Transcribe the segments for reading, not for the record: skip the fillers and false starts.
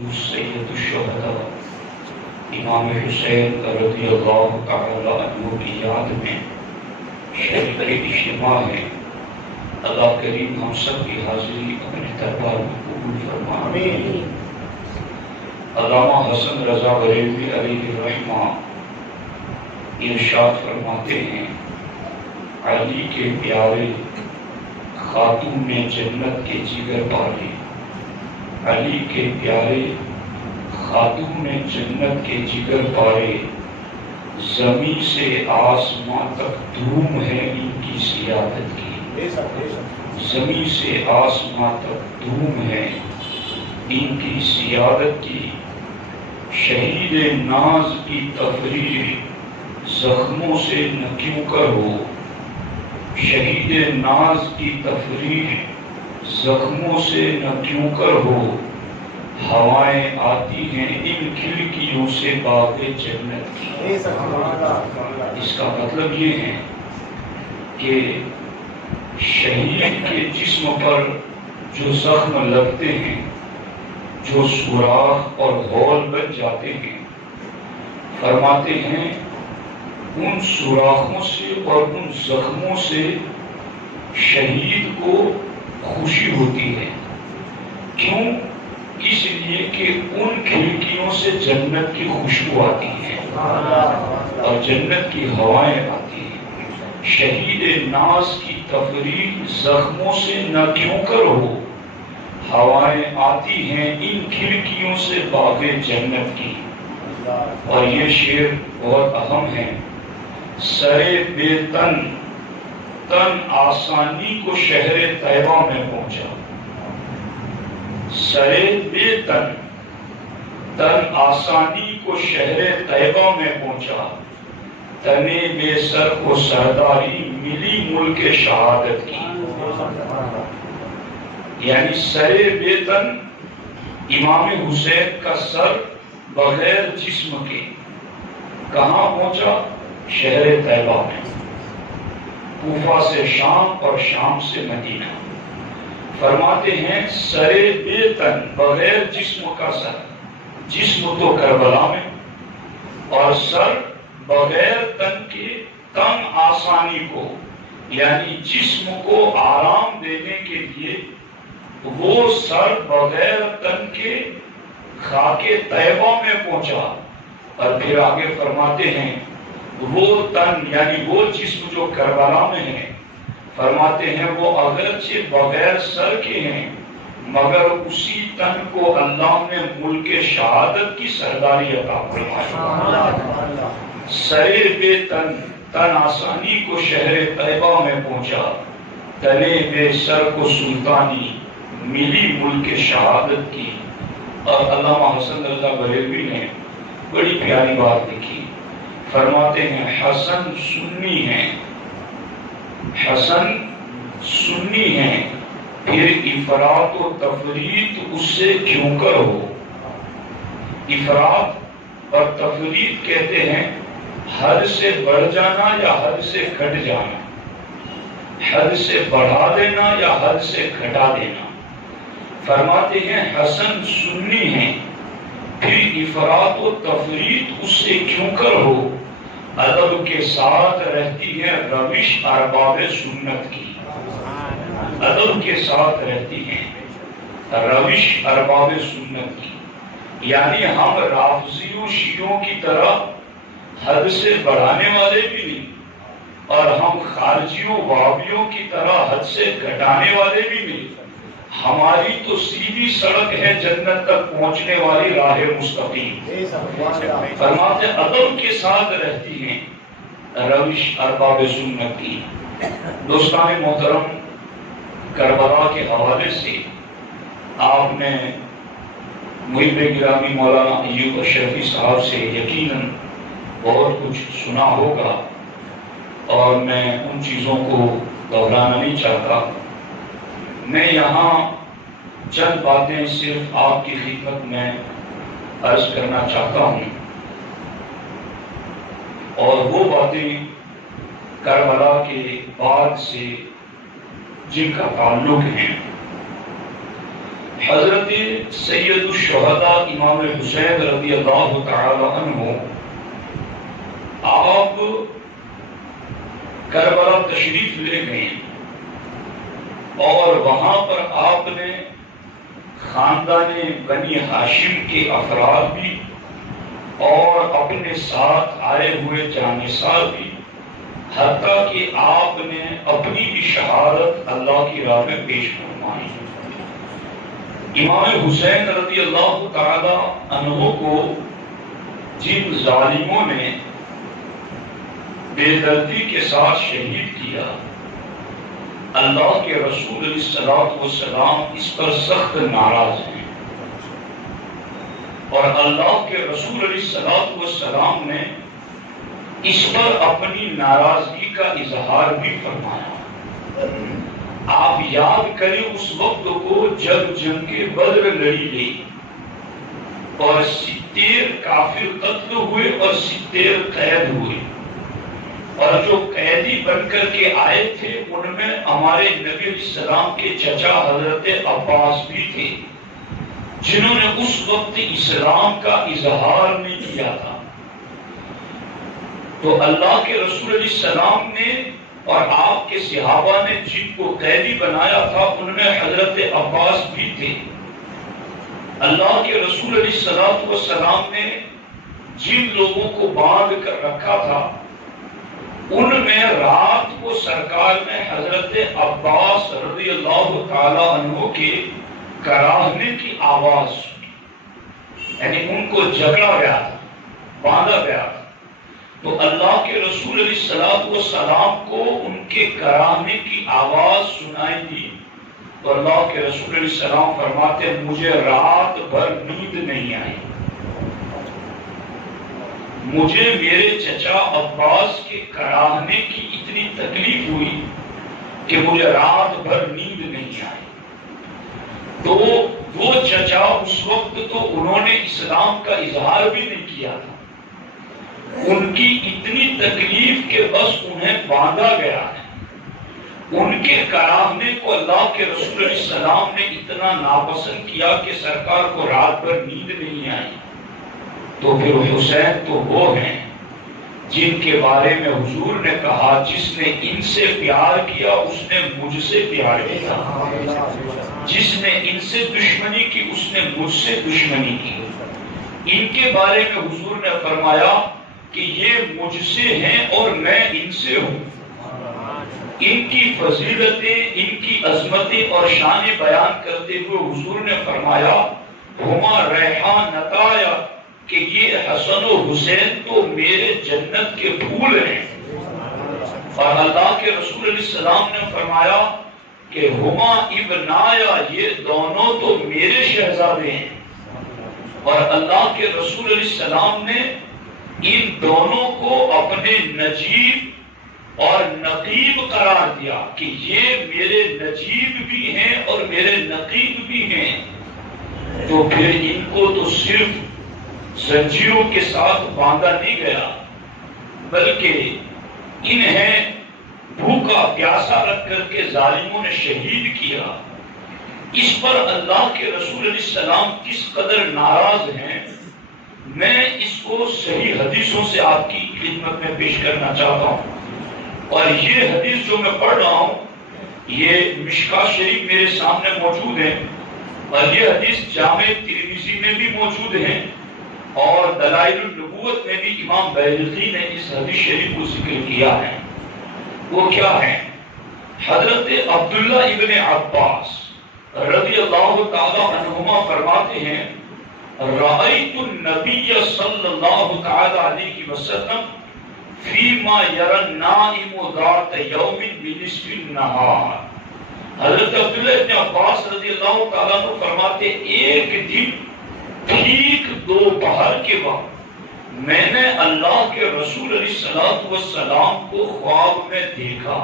سید الشہداء امام حسین رضی اللہ تعالی عنہ کی یاد میں شریف اجتماع ہے۔ اللہ کریم ہم سب کی حاضری اپنے دربار میں قبول فرمائے۔ علامہ حسن رضا بریلوی علیہ الرحمہ ارشاد فرماتے ہیں، علی کے پیارے خاتون نے جنت کے جگر پالے، علی کے پیارے خاتون نے جنت کے جگر پائے، زمین سے آسمان تک دھوم ہے ان کی سیادت کی، زمین سے آسمان تک دھوم ہے ان کی سیادت کی، شہید ناز کی تفریح زخموں سے نہ کیوں کر ہو، شہید ناز کی تفریح زخموں سے نہ کیوں کر ہو، ہوائیں آتی ہیں ان کھڑکیوں سے باغ جنت کی۔ اس کا مطلب یہ ہے کہ شہید کے جسم پر جو زخم لگتے ہیں، جو سوراخ اور ہول بن جاتے ہیں، فرماتے ہیں ان سوراخوں سے اور ان زخموں سے شہید کو خوشی ہوتی ہے۔ کیوں؟ اس لیے کہ ان کھڑکیوں سے جنت کی خوشبو آتی ہے اور جنت کی ہوائیں آتی ہیں۔ شہید ناز کی تفریح زخموں سے نہ کیوں کر ہو، ہوائیں آتی ہیں ان کھڑکیوں سے باغ جنت کی۔ اور یہ شعر بہت اہم ہے۔ سرے بے تن تن آسانی کو شہر طیبہ میں پہنچا، سرے بے تن تن آسانی کو شہر طیبہ میں پہنچا، تنے بے سر کو سرداری ملی ملک شہادت کی۔ یعنی سرے بے تن امام حسین کا سر بغیر جسم کے کہاں پہنچا؟ شہر طیبہ میں، کوفہ سے شام اور شام سے مدینہ۔ فرماتے ہیں سرے بے تن بغیر جسم کا سر، جسم تو کربلا میں، اور سر بغیر تن کے، تن آسانی کو یعنی جسم کو آرام دینے کے لیے وہ سر بغیر تن کے خاک طیبہ میں پہنچا۔ اور پھر آگے فرماتے ہیں وہ تن یعنی وہ جسم جو کربلا میں ہے، فرماتے ہیں وہ اگرچہ بغیر سر کے ہیں مگر اسی تن کو اللہ نے ملک شہادت کی سرداری عطا فرمائی۔ سرے بے تن تن آسانی کو شہر طیبہ میں پہنچا، تنے بے سر کو سلطانی ملی ملک شہادت کی۔ اور علامہ حسن رضا بریلوی نے بڑی پیاری بات لکھی، فرماتے ہیں حسن سنی ہیں، حسن سنی ہیں، پھر افراط و تفریط اس سے کیوں کر ہو۔ افراط اور تفریط کہتے ہیں حد سے بڑھ جانا یا حد سے گھٹ جانا، حد سے بڑھا دینا یا حد سے گھٹا دینا۔ فرماتے ہیں حسن سنی ہیں، پھر افراط و تفریط اس سے کیوں کر ہو، ادب کے ساتھ رہتی ہے روش ارباب سنت کی، ادب کے ساتھ رہتی ہیں روش ارباب سنت کی۔ یعنی ہم رافضی و شیعوں کی طرح حد سے بڑھانے والے بھی نہیں، اور ہم خارجی و وہابیوں کی طرح حد سے گھٹانے والے بھی نہیں۔ ہماری تو سیدھی سڑک ہے جنت تک پہنچنے والی راہ مستقیم۔ فرماتے ادب کے ساتھ رہتی ہیں روش ارباب سنت کی۔ دوستان محترم، کربلا کے حوالے سے آپ نے محب گرامی مولانا ایوب اشرفی صاحب سے یقیناً بہت کچھ سنا ہوگا، اور میں ان چیزوں کو دہرانا نہیں چاہتا۔ میں یہاں چند باتیں صرف آپ کی خدمت میں عرض کرنا چاہتا ہوں، اور وہ باتیں کربلا کے بعد سے جن کا تعلق ہے۔ حضرت سید الشہداء امام حسین رضی اللہ تعالی عنہ آپ کربلا تشریف لے گئے اور وہاں پر آپ نے خاندان بنی ہاشم کے افراد بھی اور اپنے ساتھ آئے ہوئے جانثار بھی، حتیٰ کہ آپ نے اپنی بھی شہادت اللہ کی راہ میں پیش فرمائی۔ امام حسین رضی اللہ تعالی عنہ کو جن ظالموں نے بے دردی کے ساتھ شہید کیا، اللہ کے رسول علیہ الصلوۃ والسلام اس پر سخت ناراض ہیں، اور اللہ کے رسول علیہ الصلوۃ والسلام نے اس پر اپنی ناراضگی کا اظہار بھی فرمایا۔ آپ یاد کریں اس وقت کو جب جنگ بدر لڑی گئی اور 70 کافر قتل ہوئے اور 70 قید ہوئے، اور جو قیدی بن کر کے آئے تھے ان میں ہمارے نبی علیہ السلام کے چچا حضرت عباس بھی تھے، جنہوں نے اس وقت اسلام کا اظہار نہیں کیا تھا۔ تو اللہ کے رسول علیہ السلام نے اور آپ کے صحابہ نے جن کو قیدی بنایا تھا ان میں حضرت عباس بھی تھے۔ اللہ کے رسول علیہ السلام نے جن لوگوں کو باندھ کر رکھا تھا ان میں رات کو سرکار نے حضرت عباس رضی اللہ تعالی عنہ کے کراہنے کی آواز سنی، یعنی ان کو جگڑا گیا تھا، باندھا گیا تھا۔ تو اللہ کے رسول علیہ السلام کو ان کے کراہنے کی آواز سنائی دی، تو اللہ کے رسول علیہ السلام فرماتے مجھے رات بھر نیند نہیں آئی، مجھے میرے چچا عباس کے کراہنے کی اتنی تکلیف ہوئی کہ مجھے رات بھر نیند نہیں آئی۔ تو وہ چچا اس وقت تو انہوں نے اسلام کا اظہار بھی نہیں کیا تھا، ان کی اتنی تکلیف کہ بس انہیں باندھا گیا ہے، ان کے کراہنے کو اللہ کے رسول علیہ السلام نے اتنا ناپسند کیا کہ سرکار کو رات بھر نیند نہیں آئی۔ تو پھر حسین تو وہ ہیں جن کے بارے میں حضور نے کہا جس نے ان سے پیار کیا اس نے مجھ سے پیار کیا، جس نے ان سے دشمنی کی اس نے مجھ سے دشمنی کی۔ ان کے بارے میں حضور نے فرمایا کہ یہ مجھ سے ہیں اور میں ان سے ہوں۔ ان کی فضیلتیں، ان کی عظمتیں اور شان بیان کرتے ہوئے حضور نے فرمایا ہما ریحانتایا، کہ یہ حسن و حسین تو میرے جنت کے پھول ہیں۔ اور اللہ کے رسول علیہ السلام نے فرمایا کہ ہما ابنایا، یہ دونوں تو میرے شہزادے ہیں۔ اور اللہ کے رسول علیہ السلام نے ان دونوں کو اپنے نجیب اور نقیب قرار دیا کہ یہ میرے نجیب بھی ہیں اور میرے نقیب بھی ہیں۔ تو پھر ان کو تو صرف زنجیروں کے ساتھ باندھا نہیں گیا، بلکہ انہیں بھوکا پیاسا رکھ کر کے ظالموں نے شہید کیا۔ اس پر اللہ کے رسول علیہ السلام کس قدر ناراض ہیں، میں اس کو صحیح حدیثوں سے آپ کی خدمت میں پیش کرنا چاہتا ہوں۔ اور یہ حدیث جو میں پڑھ رہا ہوں یہ مشکاۃ شریف میرے سامنے موجود ہے، اور یہ حدیث جامع ترمذی میں بھی موجود ہے، اور دلائل النبوت میں بھی امام بیہقی نے اس حدیث شریف کو ذکر کیا ہے۔ وہ کیا ہے؟ حضرت عبداللہ ابن عباس رضی اللہ تعالی عنہما فرماتے ہیں رأیت النبی صلی اللہ تعالی علیہ وسلم فیما یری النائم ذات یوم بنصف النہار۔ حضرت عبداللہ ابن عباس رضی اللہ تعالیٰ عنہ فرماتے ایک دن ٹھیک دوپہر کے وقت میں نے اللہ کے رسول علیہ السلام کو خواب میں دیکھا۔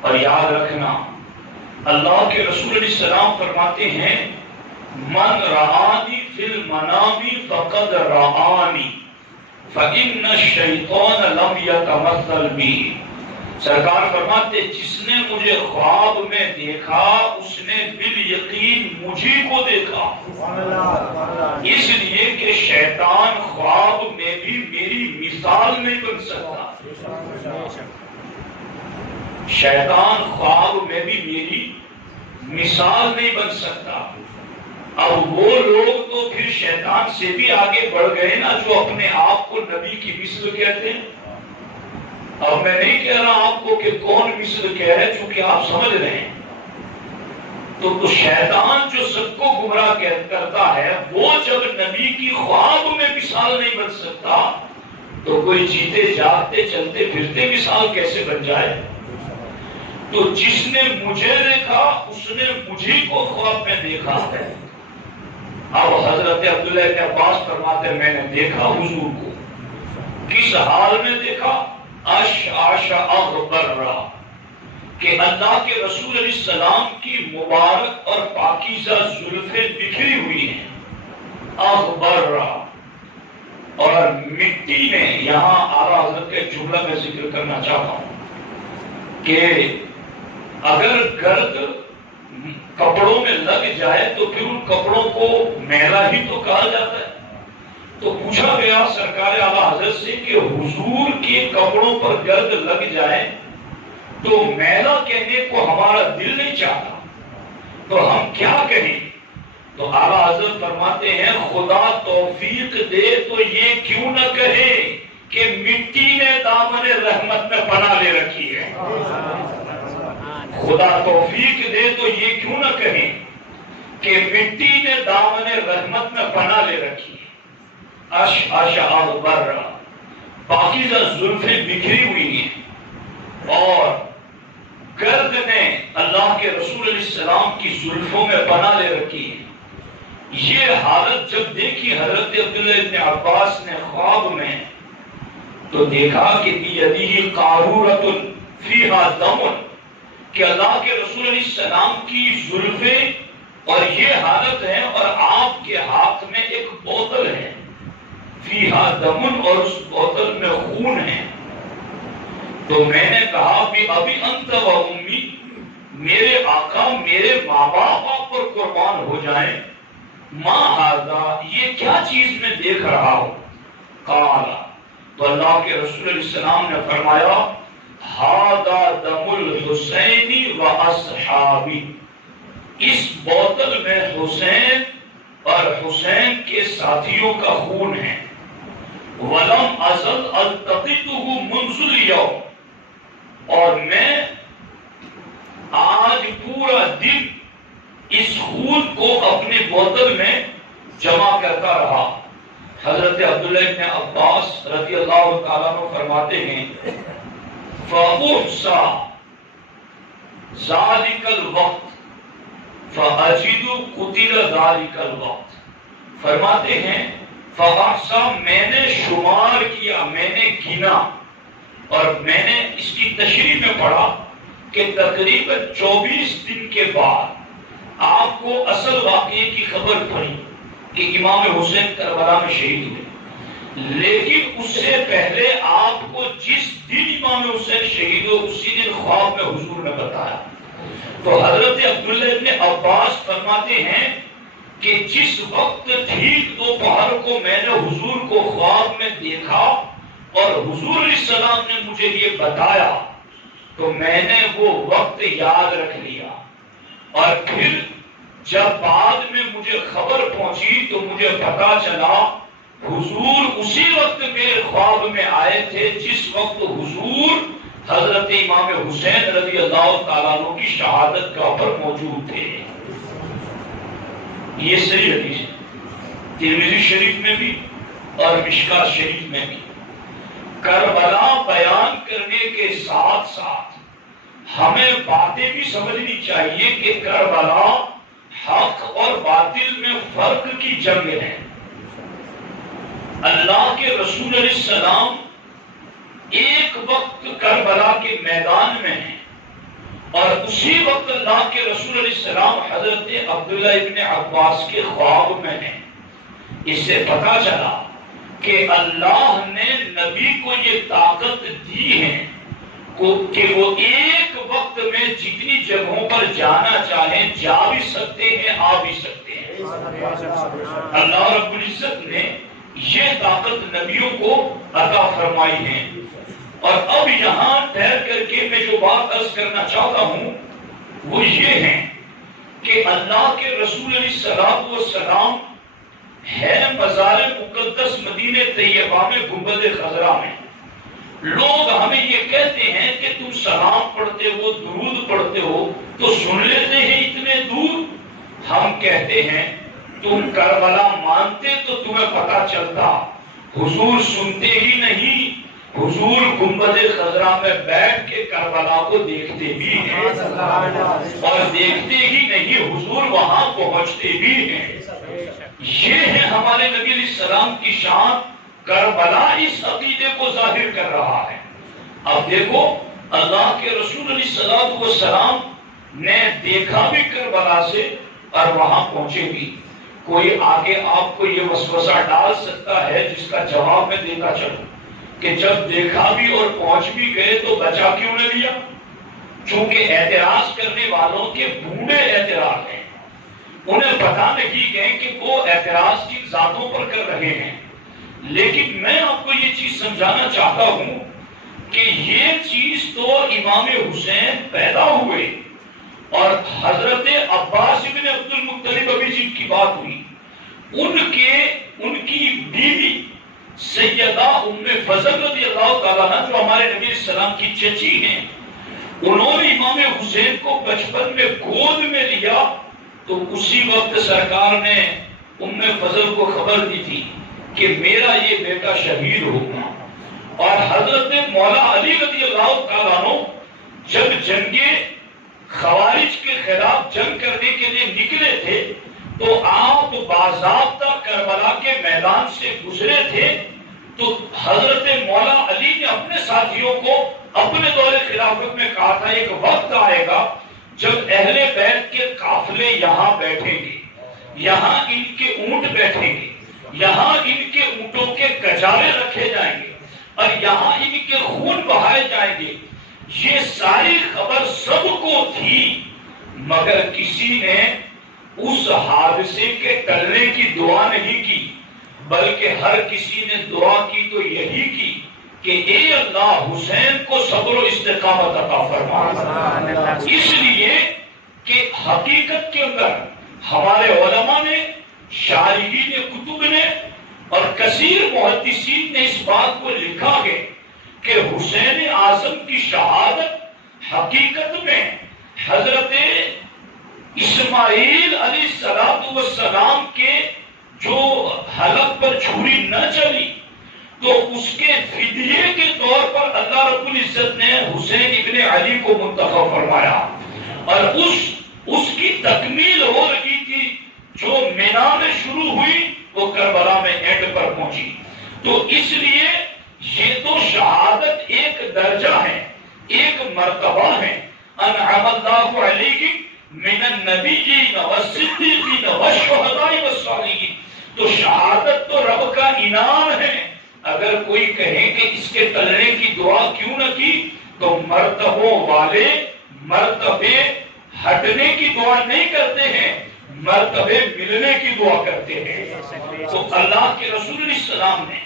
اور یاد رکھنا اللہ کے رسول علیہ السلام فرماتے ہیں من رآنی فی المنام فقد رآنی فإن الشیطان لم یتمثل بی۔ سرکار فرماتے جس نے مجھے خواب میں دیکھا اس نے بالیقین مجھے کو دیکھا، اس لیے کہ شیطان خواب میں بھی میری مثال نہیں بن سکتا، شیطان خواب میں بھی میری مثال نہیں بن سکتا۔ اب وہ لوگ تو پھر شیطان سے بھی آگے بڑھ گئے نا جو اپنے آپ کو نبی کی مثل کہتے ہیں۔ اب میں نہیں کہہ رہا آپ کو کہ کون مثل کہہ رہے چونکہ آپ سمجھ رہے ہیں، تو شیطان جو سب کو گمراہ کرتا ہے وہ جب نبی کی خواب میں مثال نہیں بن سکتا تو کوئی جیتے جاگتے چلتے پھرتے مثال کیسے بن جائے؟ تو جس نے مجھے دیکھا اس نے مجھے کو خواب میں دیکھا ہے۔ اب حضرت عبداللہ ابن عباس فرماتے میں نے دیکھا حضور کو، کس حال میں دیکھا؟ اشعث اغبرا، کہ اللہ کے رسول علیہ السلام کی مبارک اور پاکیزہ زلفیں بکھری ہوئی ہیں، اغبرا، اور مٹی میں، یہاں اعلیٰ حضرت کے جملہ میں ذکر کرنا چاہتا ہوں کہ اگر گرد کپڑوں میں لگ جائے تو پھر ان کپڑوں کو میلا ہی تو کہا جاتا ہے۔ تو پوچھا گیا سرکار اعلیٰ حضرت سے کہ حضور کے کپڑوں پر گرد لگ جائے تو میلا کہنے کو ہمارا دل نہیں چاہتا، تو ہم کیا کہیں؟ تو اعلیٰ حضرت فرماتے ہیں خدا توفیق دے تو یہ کیوں نہ کہے کہ مٹی نے دامن رحمت میں پناہ لے رکھی ہے، خدا توفیق دے تو یہ کیوں نہ کہیں کہ مٹی نے دامن رحمت میں پناہ لے رکھی ہے۔ اشعث اغبرا، پاکیزہ زلفیں بکھری ہوئی ہیں اور گرد نے اللہ کے رسول علیہ السلام کی زلفوں میں پناہ لے رکھی ہے۔ یہ حالت جب دیکھی حضرت عبداللہ ابن عباس نے خواب میں تو دیکھا کہ بیدہ قارورۃ فیہا دم، کہ اللہ کے رسول علیہ السلام کی زلفیں اور یہ حالت ہے اور آپ کے ہاتھ میں ایک بوتل ہے، فیہا دم، اور اس بوتل میں خون ہے۔ تو میں نے کہا بھی ابھی انت و امی، میرے آقا میرے ماں باپ آپ پر قربان ہو جائیں، ما ھذا، یہ کیا چیز میں دیکھ رہا ہوں؟ قال، تو اللہ کے رسول علیہ السلام نے فرمایا ھذا دم الحسین و اصحابی، اس بوتل میں حسین اور حسین کے ساتھیوں کا خون ہے۔ وَلَمْ أَزَلْ أَلْتَقِطُهُ مُنْذُ الْيَوْمِ، اور میں آج پورا دن اس خون کو اپنے بوتل میں جمع کرتا رہا۔ حضرت عبداللہ ابن عباس رضی اللہ تعالیٰ عنہ فرماتے ہیں فَأُحْصَى ذَلِكَ الْوَقْتِ فَأَجِدُ قُتِلَ ذَلِكَ الْوَقْتِ، فرماتے ہیں فَأَحْصَى، میں نے شمار کیا، میں نے گنا، اور میں نے اس کی تشریح میں پڑھا کہ تقریباً 24 دن کے بعد آپ کو اصل واقعے کی خبر پڑی کہ امام حسین کربلا میں شہید ہوئے، لیکن اس سے پہلے آپ کو جس دن امام حسین شہید ہو اسی دن خواب میں حضور نے بتایا۔ تو حضرت عبداللہ ابن عباس فرماتے ہیں کہ جس وقت ٹھیک دوپہر کو میں نے حضور کو خواب میں دیکھا اور حضور علیہ السلام نے مجھے یہ بتایا تو میں نے وہ وقت یاد رکھ لیا، اور پھر جب بعد میں مجھے خبر پہنچی تو مجھے پتا چلا حضور اسی وقت میرے خواب میں آئے تھے جس وقت حضور حضرت امام حسین رضی اللہ تعالیٰ عنہ کی شہادت گاہ پر موجود تھے۔ یہ صحیح حدیث ہے، ترمذی شریف میں بھی اور مشکوٰۃ شریف میں بھی۔ کربلا بیان کرنے کے ساتھ ساتھ ہمیں باتیں بھی سمجھنی چاہیے کہ کربلا حق اور باطل میں فرق کی جنگ ہے۔ اللہ کے رسول علیہ السلام ایک وقت کربلا کے میدان میں ہیں اور اسی وقت اللہ کے رسول علیہ السلام حضرت عبداللہ ابن عباس کے خواب میں ہیں۔ اس سے پتہ چلا کہ اللہ نے نبی کو یہ طاقت دی ہے، کہ وہ ایک وقت میں جتنی جگہوں پر جانا چاہیں جا بھی سکتے ہیں، آ بھی سکتے ہیں۔ اللہ رب العزت نے یہ طاقت نبیوں کو عطا فرمائی ہے۔ اور اب یہاں ٹھہر کر کے میں جو بات عرض کرنا چاہتا ہوں وہ یہ ہے کہ اللہ کے رسول علیہ الصلوۃ والسلام ہے مزار مقدس مدینہ طیبہ میں گنبد خضرا میں۔ لوگ ہمیں یہ کہتے ہیں کہ تم سلام پڑھتے ہو، درود پڑھتے ہو تو سن لیتے ہیں اتنے دور۔ ہم کہتے ہیں تم کربلا مانتے تو تمہیں پتا چلتا، حضور سنتے ہی نہیں، حضور گنبد خضرا میں بیٹھ کے کربلا کو دیکھتے بھی ہیں، اور دیکھتے ہی نہیں حضور وہاں پہنچتے بھی ہیں۔ یہ ہے ہمارے نبی علیہ السلام کی شان۔ کربلا اس عقیدے کو ظاہر کر رہا ہے۔ اب دیکھو اللہ کے رسول علیہ الصلوۃ والسلام نے دیکھا بھی کربلا سے اور وہاں پہنچے بھی۔ کوئی آگے آپ کو یہ وسوسہ ڈال سکتا ہے جس کا جواب میں دیتا چلوں کہ جب دیکھا بھی اور پہنچ بھی گئے تو بچا کیوں نہ لیا؟ چونکہ اعتراض کرنے والوں کے بوڑھے اعتراض ہیں، انہیں پتا نہیں گئے کہ وہ اعتراض کی ذاتوں پر کر رہے ہیں۔ لیکن میں آپ کو یہ چیز سمجھانا چاہتا ہوں کہ یہ چیز تو امام حسین پیدا ہوئے اور حضرت عباس ابن عبد المطلب ابھی جن کی بات ہوئی، ان کی بیوی سیدہ ام فضل رضی اللہ تعالیٰ عنہ جو ہمارے نبی علیہ السلام کی چچی ہیں، انہوں نے امام حسین کو بچپن میں گود میں لیا تو اسی وقت سرکار نے ام فضل کو خبر دی تھی کہ میرا یہ بیٹا شہید ہوگا۔ اور حضرت مولا علی رضی اللہ تعالیٰ عنہ جب جنگ خوارج کے خلاف جنگ کرنے کے لیے نکلے تھے تو آپ باضابطہ کربلا کے میدان سے گزرے تھے تو حضرت مولا علی نے اپنے ساتھیوں کو اپنے دور خلافت میں کہا تھا ایک وقت آئے گا جب اہل بیت کے قافلے یہاں بیٹھیں گے، یہاں ان کے اونٹ بیٹھیں گے، یہاں ان کے اونٹوں کے کجارے رکھے جائیں گے اور یہاں ان کے خون بہائے جائیں گے۔ یہ ساری خبر سب کو تھی، مگر کسی نے اس حادثے کے ٹلنے کی دعا نہیں کی، بلکہ ہر کسی نے دعا کی تو یہی کی کہ اے اللہ حسین کو صبر و استقامت عطا فرما۔ اس لیے کہ حقیقت کے اندر ہمارے علماء نے، شارحین کتب نے اور کثیر محدثین نے اس بات کو لکھا ہے کہ حسین اعظم کی شہادت حقیقت میں حضرت اسماعیل علیہ السلام کے جو حلق پر چھری نہ چلی تو اس کے فدیے کے طور پر اللہ رب العزت نے حسین ابن علی کو منتخب فرمایا، اور اس کی تکمیل ہو رہی تھی جو مینا میں شروع ہوئی وہ کربلا میں اینڈ پر پہنچی۔ تو اس لیے یہ تو شہادت ایک درجہ ہے، ایک مرتبہ ہے۔ انعم اللہ علیہ من النبیین والصدیقین والشہداء والصالحین، تو شہادت تو رب کا انعام ہے۔ اگر کوئی کہے کہ اس کے ٹلنے کی دعا کیوں نہ کی تو مرتبوں والے مرتبے ہٹنے کی دعا نہیں کرتے ہیں، مرتبے ملنے کی دعا کرتے ہیں۔ تو اللہ کے رسول علیہ السلام نے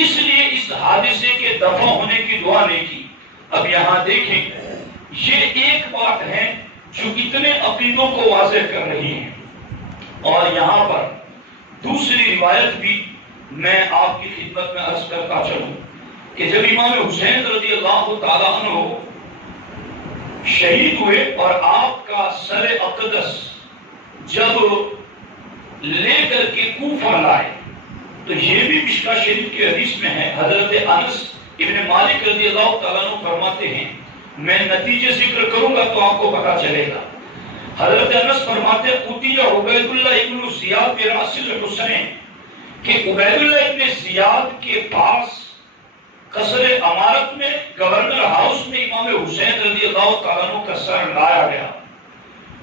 اس لیے اس حادثے کے دفع ہونے کی دعا نہیں کی۔ اب یہاں دیکھیں، یہ ایک بات ہے جو اتنے عقیدوں کو واضح کر رہی ہے، اور یہاں پر دوسری روایت بھی میں آپ کی خدمت میں عرض کرتا چلوں کہ جب امام حسین رضی اللہ تعالیٰ عنہ شہید ہوئے اور آپ کا سر اقدس جب لے کر کے کوفہ لائے تو یہ بھی مشکاہ شریف کی حدیث میں ہے، حضرت انس ابن مالک رضی اللہ تعالیٰ عنہ فرماتے ہیں، میں نتیجے ذکر کروں گا تو آپ کو پتا چلے گا۔ حضرت انس فرماتے ہیں عطیہ عبید اللہ ابن زیاد براس الحسین، کہ عبید اللہ ابن زیاد کے پاس قصر امارت میں گورنر ہاؤس میں امام حسین رضی اللہ تعالیٰ عنہ کا سر لایا گیا،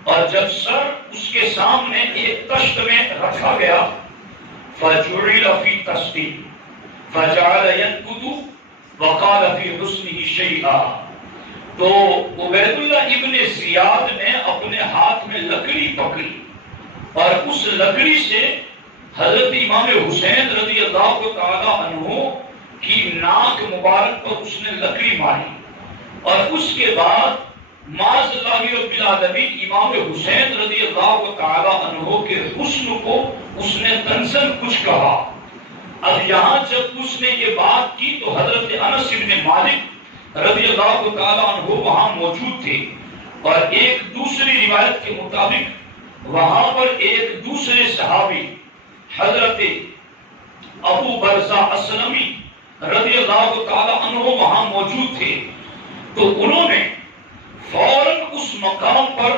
اور جب سر اس کے سامنے ایک تشت میں رکھا گیا فَجُعِلَ فِي تَسْتِينَ فَجَعَلَ يَنْكُتُ وَقَالَ فِي حُسْنِهِ شَيْئًا، تو عبید اللہ ابن زیاد نے اپنے ہاتھ میں لکڑی پکڑی اور اس لکڑی سے حضرت امام حسین رضی اللہ تعالی عنہ کی ناک مبارک پر اس نے لکڑی ماری، اور اس کے بعد معاذ اللہ رب العالمین امام حسین رضی اللہ تعالی عنہ کے حسن کو اس نے تنزل کچھ کہا۔ اب یہاں جب اس نے یہ بات کی تو حضرت انس بن مالک رضی اللہ تعالی عنہ وہاں موجود تھے، اور ایک دوسری روایت کے مطابق وہاں پر ایک دوسرے صحابی حضرت ابو برزہ اسلمی رضی اللہ تعالی عنہ وہاں موجود تھے۔ تو انہوں نے فوراً اس مقام پر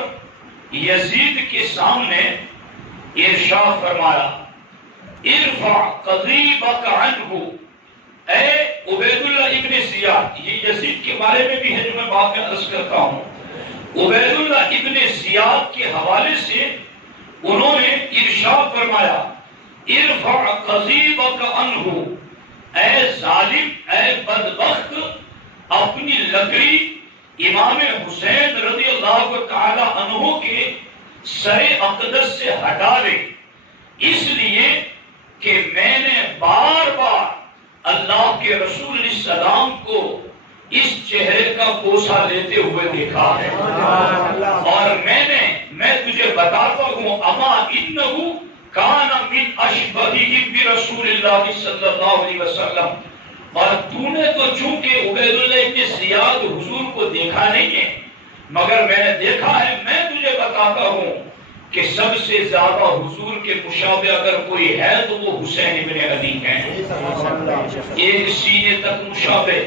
یزید کے سامنے ارشاد فرمایا، ارفع قضیبک عنہ، اے عبید اللہ ابن زیاد، یہ یزید کے بارے میں بھی ہے جو میں بعد میں عرض کرتا ہوں، عبید اللہ ابن زیاد کے حوالے سے انہوں نے ارشاد فرمایا، ارفع قضیبک عنہ، اے ظالم، اے بدبخت، اپنی لکڑی امام حسین رضی اللہ تعالی عنہ کے سر اقدس سے ہٹا لے، اس لیے کہ میں نے بار بار اللہ کے رسول علیہ السلام کو اس چہرے کا بوسہ لیتے ہوئے دیکھا ہے، اور میں تجھے بتاتا ہوں، اما انہو کان من اشبہہ برسول اللہ صلی اللہ علیہ وسلم، اور تو نے تو چونکہ عبید اللہ ابن زیاد حضور کو دیکھا نہیں ہے، مگر میں نے دیکھا ہے، میں تجھے بتاتا ہوں کہ سب سے زیادہ حضور کے مشابہ اگر کوئی ہے تو وہ حسین ابن علی ہیں، ایک سینے تک مشابہ،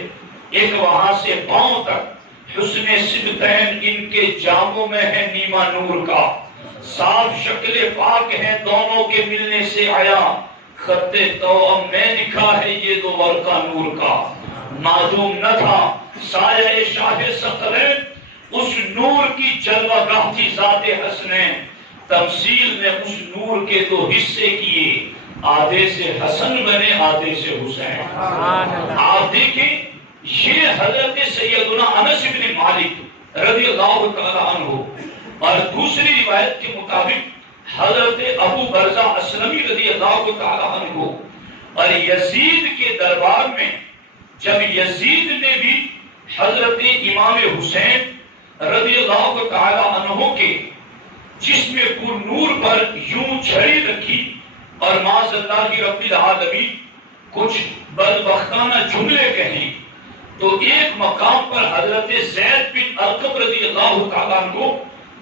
ایک وہاں سے پاؤں تک، حسن سبتین ان کے جاموں میں ہے نیما نور کا، صاف شکل پاک ہے دونوں کے ملنے سے آیا، خط توأم میں لکھا ہے یہ دو ورقہ نور کا، معدوم نہ تھا سایہ شاہ ثقلین، اس نور کی جلوہ گاہ تھی ذات حسنین، تمثیل نے اس نور کے دو حصے کیے، آدھے سے حسن بنے آدھے سے حسین۔ آپ دیکھیں یہ حضرت سیدنا انس بن مالک رضی اللہ تعالی عنہ، اور دوسری روایت کے مطابق حضرت ابو برزہ اسلمی رضی اللہ تعالی عنہ، اور یزید کے دربار میں جب یزید نے بھی حضرت امام حسین رضی اللہ تعالی عنہ کے جسم پر نور پر یوں چھڑی رکھی اور معاذ اللہ کی رب العالمین کچھ بدبختانہ جملے کہیں، تو ایک مقام پر حضرت زید بن ارقم رضی اللہ تعالیٰ عنہ،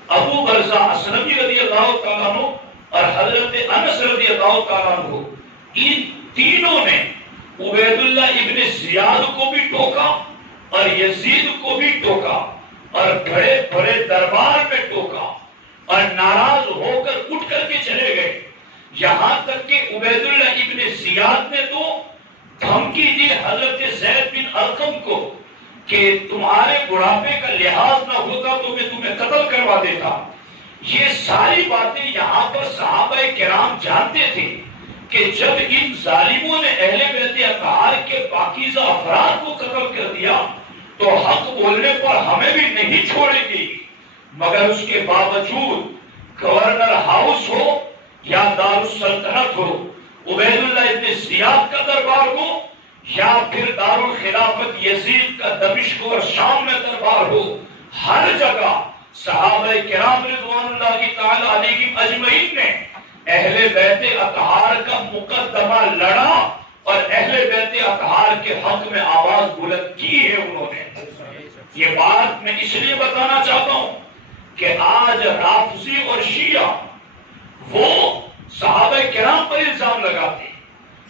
ابو برزہ اسلمی رضی اللہ تعالیٰ عنہ اور حضرت انس رضی اللہ تعالیٰ عنہ، ان تینوں نے عبید اللہ ابن زیاد کو بھی ٹوکا اور یزید کو بھی ٹوکا اور بڑے بڑے دربار میں ٹوکا، اور ناراض ہو کر اٹھ کر کے چلے گئے، یہاں تک کہ عبید اللہ ابن زیاد نے تو دھمکی دی حضرت زید بن ارقم کو کہ تمہارے بڑھاپے کا لحاظ نہ ہوتا تو میں تمہیں قتل کروا دیتا۔ یہ ساری باتیں یہاں پر صحابہ کرام جانتے تھے کہ جب ان ظالموں نے اہل بیت اطہار کے پاکیزہ افراد کو قتل کر دیا تو حق بولنے پر ہمیں بھی نہیں چھوڑیں گی، مگر اس کے باوجود گورنر ہاؤس ہو یا دارالسلطنت ہو، عبید اللہ ابن زیاد کا دربار ہو یا پھر دارالخلافت یزید کا دمشق اور شام میں دربار ہو، ہر جگہ صحابہ کرام رضوان اللہ تعالی علیہم اجمعین نے اہل بیت اطہار کا مقدمہ لڑا اور اہل بیت اطہار کے حق میں آواز بلند کی ہے انہوں نے۔ یہ بات میں اس لیے بتانا چاہتا ہوں کہ آج رافضی اور شیعہ وہ صحابہ کرام پر الزام لگاتے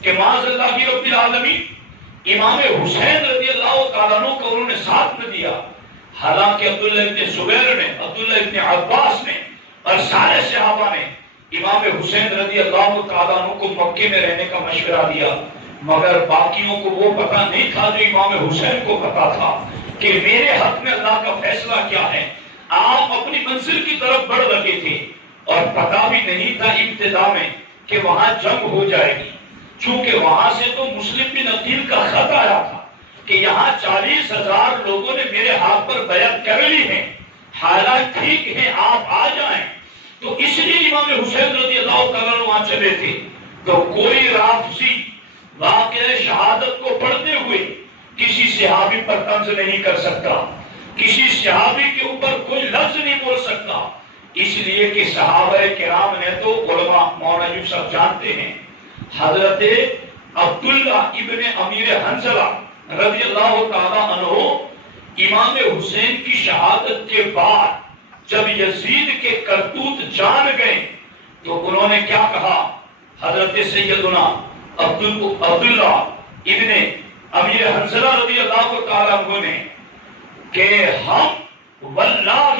کہ معاذ اللہ کی رب العالمین امام حسین رضی اللہ تعالیٰ عنہ کو انہوں نے ساتھ نہ دیا، حالانکہ عبداللہ ابن زبیر نے، عبداللہ ابن عباس نے اور سارے صحابہ نے امام حسین رضی اللہ تعالیٰ عنہ کو مکے میں رہنے کا مشورہ دیا، مگر باقیوں کو وہ پتہ نہیں تھا جو امام حسین کو پتا تھا کہ میرے حق میں اللہ کا فیصلہ کیا ہے۔ آپ اپنی منزل کی طرف بڑھ رہے تھے اور پتہ بھی نہیں تھا ابتدا میں کہ وہاں جنگ ہو جائے گی، چونکہ وہاں سے تو مسلم بن عقیل کا خط آیا تھا کہ یہاں 40,000 لوگوں نے میرے ہاتھ پر بیعت کر لی ہے، حالات ٹھیک ہے، آپ آ جائیں۔ تو اس لیے امام حسین رضی اللہ تعالیٰ وہاں چلے تھے۔ تو کوئی رافضی واقعہ شہادت کو پڑھتے ہوئے کسی صحابی پر طنز نہیں کر سکتا، کسی صحابی کے اوپر کوئی لفظ نہیں بول سکتا، اس لیے کہ صحابہ کرام نے تو علماء مولانا یوسف صاحب جانتے ہیں، حضرت عبداللہ ابن امیر حنظلہ رضی اللہ تعالیٰ عنہ امام حسین کی شہادت کے بعد جب یزید کے کرتوت جان گئے تو انہوں نے کیا کہا؟ حضرت سیدنا عبداللہ ابن امیر حنظلہ رضی اللہ تعالیٰ عنہ نے کہ ہم واللہ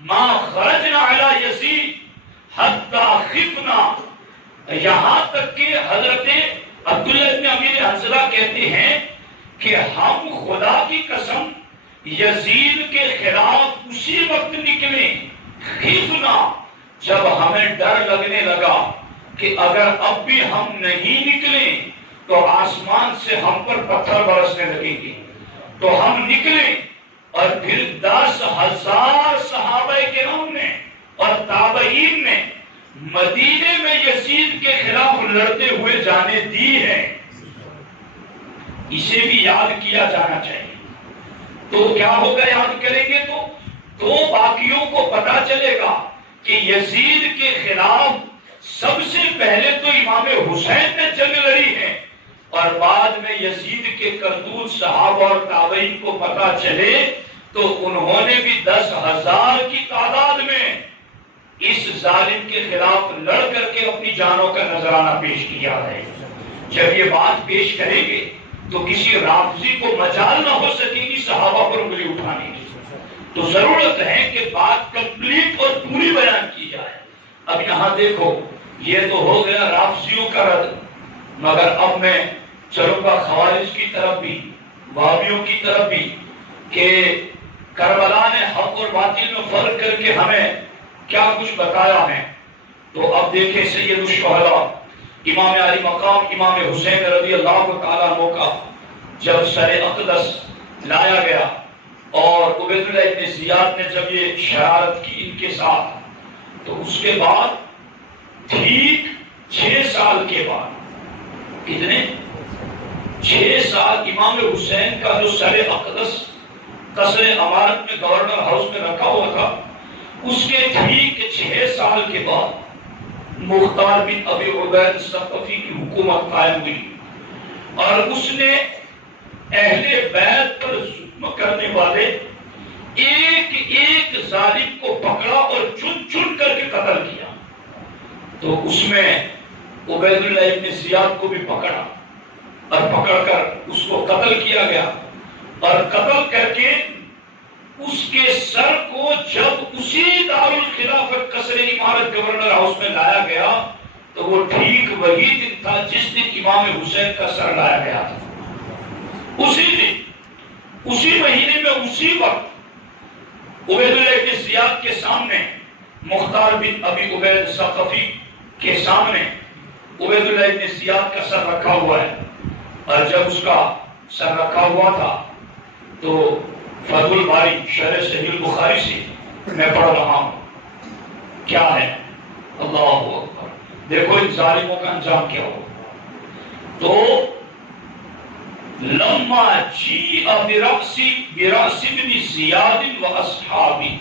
ما خرجنا علی یزید حتی خفنا، یہاں تک کہ حضرت عبداللہ ابن امیر حنظلہ کہتے ہیں کہ ہم خدا کی قسم یزید کے خلاف اسی وقت نکلے، خفنا، جب ہمیں ڈر لگنے لگا کہ اگر اب بھی ہم نہیں نکلے تو آسمان سے ہم پر پتھر برسنے لگیں گے۔ تو ہم نکلے اور پھر 10,000 صحابہ کرام نے اور تابعین نے مدینے میں یزید کے خلاف لڑتے ہوئے جانیں دی ہے۔ اسے بھی یاد کیا جانا چاہیے۔ تو کیا ہوگا یاد کریں گے تو باقیوں کو پتا چلے گا کہ یزید کے خلاف سب سے پہلے تو امام حسین نے جنگ لڑی ہے، اور بعد میں یزید کے کرتوت صحابہ اور تابعین کو پتا چلے تو انہوں نے بھی 10,000 کی تعداد میں اس ظالم کے خلاف لڑ کر کے اپنی جانوں کا نذرانہ پیش کیا ہے۔ جب یہ بات پیش کریں گے تو کسی رافضی کو مجال نہ ہو سکے گی صحابہ پر انگلی اٹھانے کی۔ تو ضرورت ہے کہ بات کمپلیٹ اور پوری بیان کی جائے۔ اب یہاں دیکھو، یہ تو ہو گیا رافضیوں کا رد، مگر اب میں چلوں گا خوارج کی طرف بھی، وہابیوں کی طرف بھی، کہ کربلا نے حق اور باطل میں فرق کر کے ہمیں کیا کچھ بتایا ہے۔ تو اب دیکھیں سید الشہداء امام علی مقام امام حسین رضی اللہ تعالیٰ عنہ کا جب سر اقدس لایا گیا اور عبید اللہ ابن زیاد نے جب یہ شرارت کی ان کے ساتھ، تو اس کے بعد ٹھیک 6 سال کے بعد، کتنے 6 سال امام حسین کا جو سر اقدس قصر امارت میں گورنر ہاؤس میں رکھا ہوا تھا، اس کے ٹھیک 6 سال کے بعد مختار بن ابی عبید ثقفی کی حکومت قائم ہوئی، اور اس نے اہل بیت پر ظلم کرنے والے ایک ایک ظالم کو پکڑا اور چن چن کر کے قتل کیا۔ تو اس میں عبید اللہ ابن زیاد کو بھی پکڑا اور پکڑ کر اس کو قتل کیا گیا، اور قتل کر کے اس کے سر کو جب اسی دارالخلافت قصر عمارت گورنر ہاؤس میں لایا گیا تو وہ ٹھیک وہی دن تھا جس دن امام حسین کا سر لایا گیا تھا۔ اسی دن، اسی مہینے میں، اسی وقت عبید اللہ ابن زیاد کے سامنے، مختار بن ابی عبید ثقفی کے سامنے عبید اللہ ابن زیاد کا سر رکھا ہوا ہے، اور جب اس کا سر رکھا ہوا تھا تو فتح الباری شرح صحیح البخاری سے میں پڑھ رہا ہوں، کیا ہے؟ اللہ اکبر، دیکھو ان ظالموں کا انجام کیا ہو۔ تو لما جیء برأس بن زیاد و اصحابی،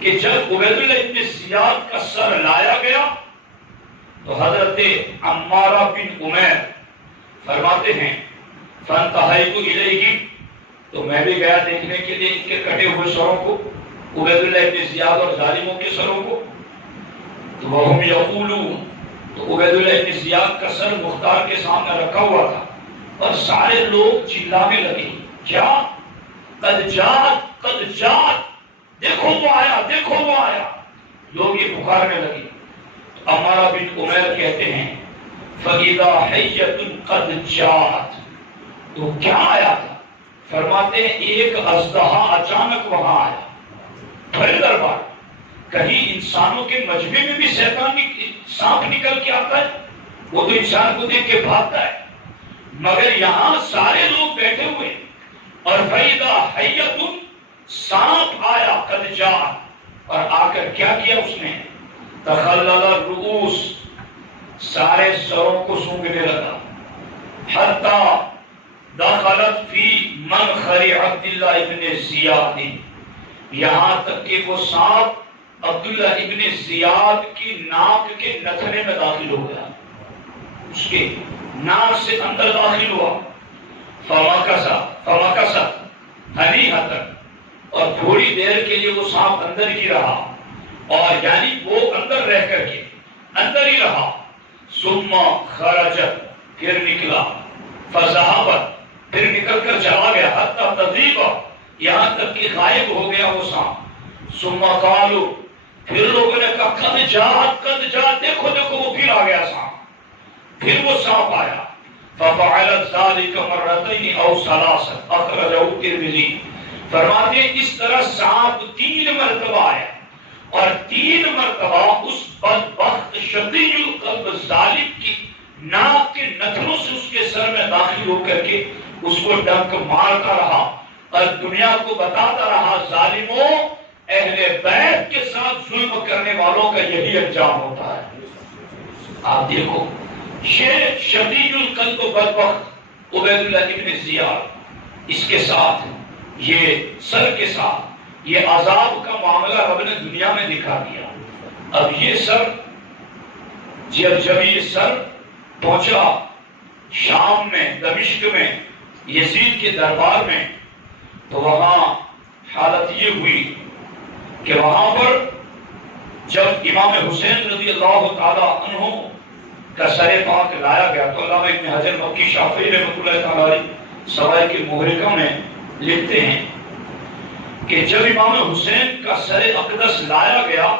کہ جب عبید اللہ ابن زیاد کا سر لایا گیا تو حضرت عمارہ بن عمیر فرماتے ہیں فانتہیت الیہ، تو میں بھی گیا دیکھنے کے لیے ان کے کٹے ہوئے سروں کو، عبید اللہ ابن زیاد اور ظالموں کے سروں کو۔ تو وہم یقولون، تو عبید اللہ ابن زیاد کا سر مختار کے سامنے رکھا ہوا تھا، اور سارے لوگ چلانے لگے، کیا؟ قد جات، قد جات، دیکھو وہ آیا، دیکھو وہ آیا، لوگ یہ پکارنے لگے۔ عمارہ بن عمیر کہتے ہیں فَإِذَا حَيَّةٌ قَدْ جَاءَتْ، تو کیا آیا تھا؟ فرماتے ہیں ایک اژدہا اچانک وہاں آیا، بھرے دربار۔ کہیں انسانوں کے مجمع میں بھی شیطان سانپ نکل کے آتا ہے، وہ تو انسان کو دیکھ کے بھاگتا ہے، مگر یہاں سارے لوگ بیٹھے ہوئے اور فَإِذَا حَيَّةٌ سانپ آیا قد جاء، اور آ کر کیا کیا اس نے؟ تخلل الرؤوس، سارے سروں کو سونگنے لگا، حتی دخلت فی منخر عبداللہ ابن زیاد، یہاں تک کہ وہ سانپ عبداللہ ابن زیاد کی ناک کے نتھنے میں داخل ہو گیا، اس کے ناک سے اندر داخل ہوا۔ فمکث حنیہۃ، اور تھوڑی دیر کے لیے وہ سانپ اندر ہی رہا، اور یعنی وہ اندر رہ کر کے اندر ہی رہا۔ ثم خرجت، پھر نکلا، فذهبت، پھر نکل کر چلا گیا، حتی تذیب، یہاں تک کہ غائب ہو گیا وہ سانپ۔ ثم قالوا، پھر لوگوں نے کہا قد جاءت، دیکھو دیکھو وہ پھر آ گیا سانپ، پھر وہ سانپ آیا۔ ففعلت ذلك مرتين او ثلاثا، اخرجہ ترمذی۔ فرماتے ہیں اس طرح سانپ 3 مرتبہ آیا، اور 3 مرتبہ اس بدبخت شقی القلب ظالم کی ناک کے نتھنوں سے اس کے سر میں داخل ہو کر کے اس کو ڈنک مارتا رہا، اور دنیا کو بتاتا رہا ظالموں، اہل بیت کے ساتھ ظلم کرنے والوں کا یہی انجام ہوتا ہے۔ آپ دیکھو یہ شدید القلب بدبخت عبید اللہ ابن زیاد، اس کے ساتھ یہ سر کے ساتھ یہ عذاب کا معاملہ رب نے دنیا میں دکھا دیا۔ اب یہ سر جب یہ سر پہنچا شام میں، دمشق میں، یزید کے دربار میں، تو وہاں حالت یہ ہوئی کہ وہاں پر جب امام حسین رضی اللہ تعالی عنہ کا سر پاک لایا گیا، تو علامہ ابن حجر مکی شافعی رحمۃ اللہ تعالی علیہ سوائے کے محرکہ میں لکھتے ہیں کہ جب امام حسین کا سر اقدس لایا گیا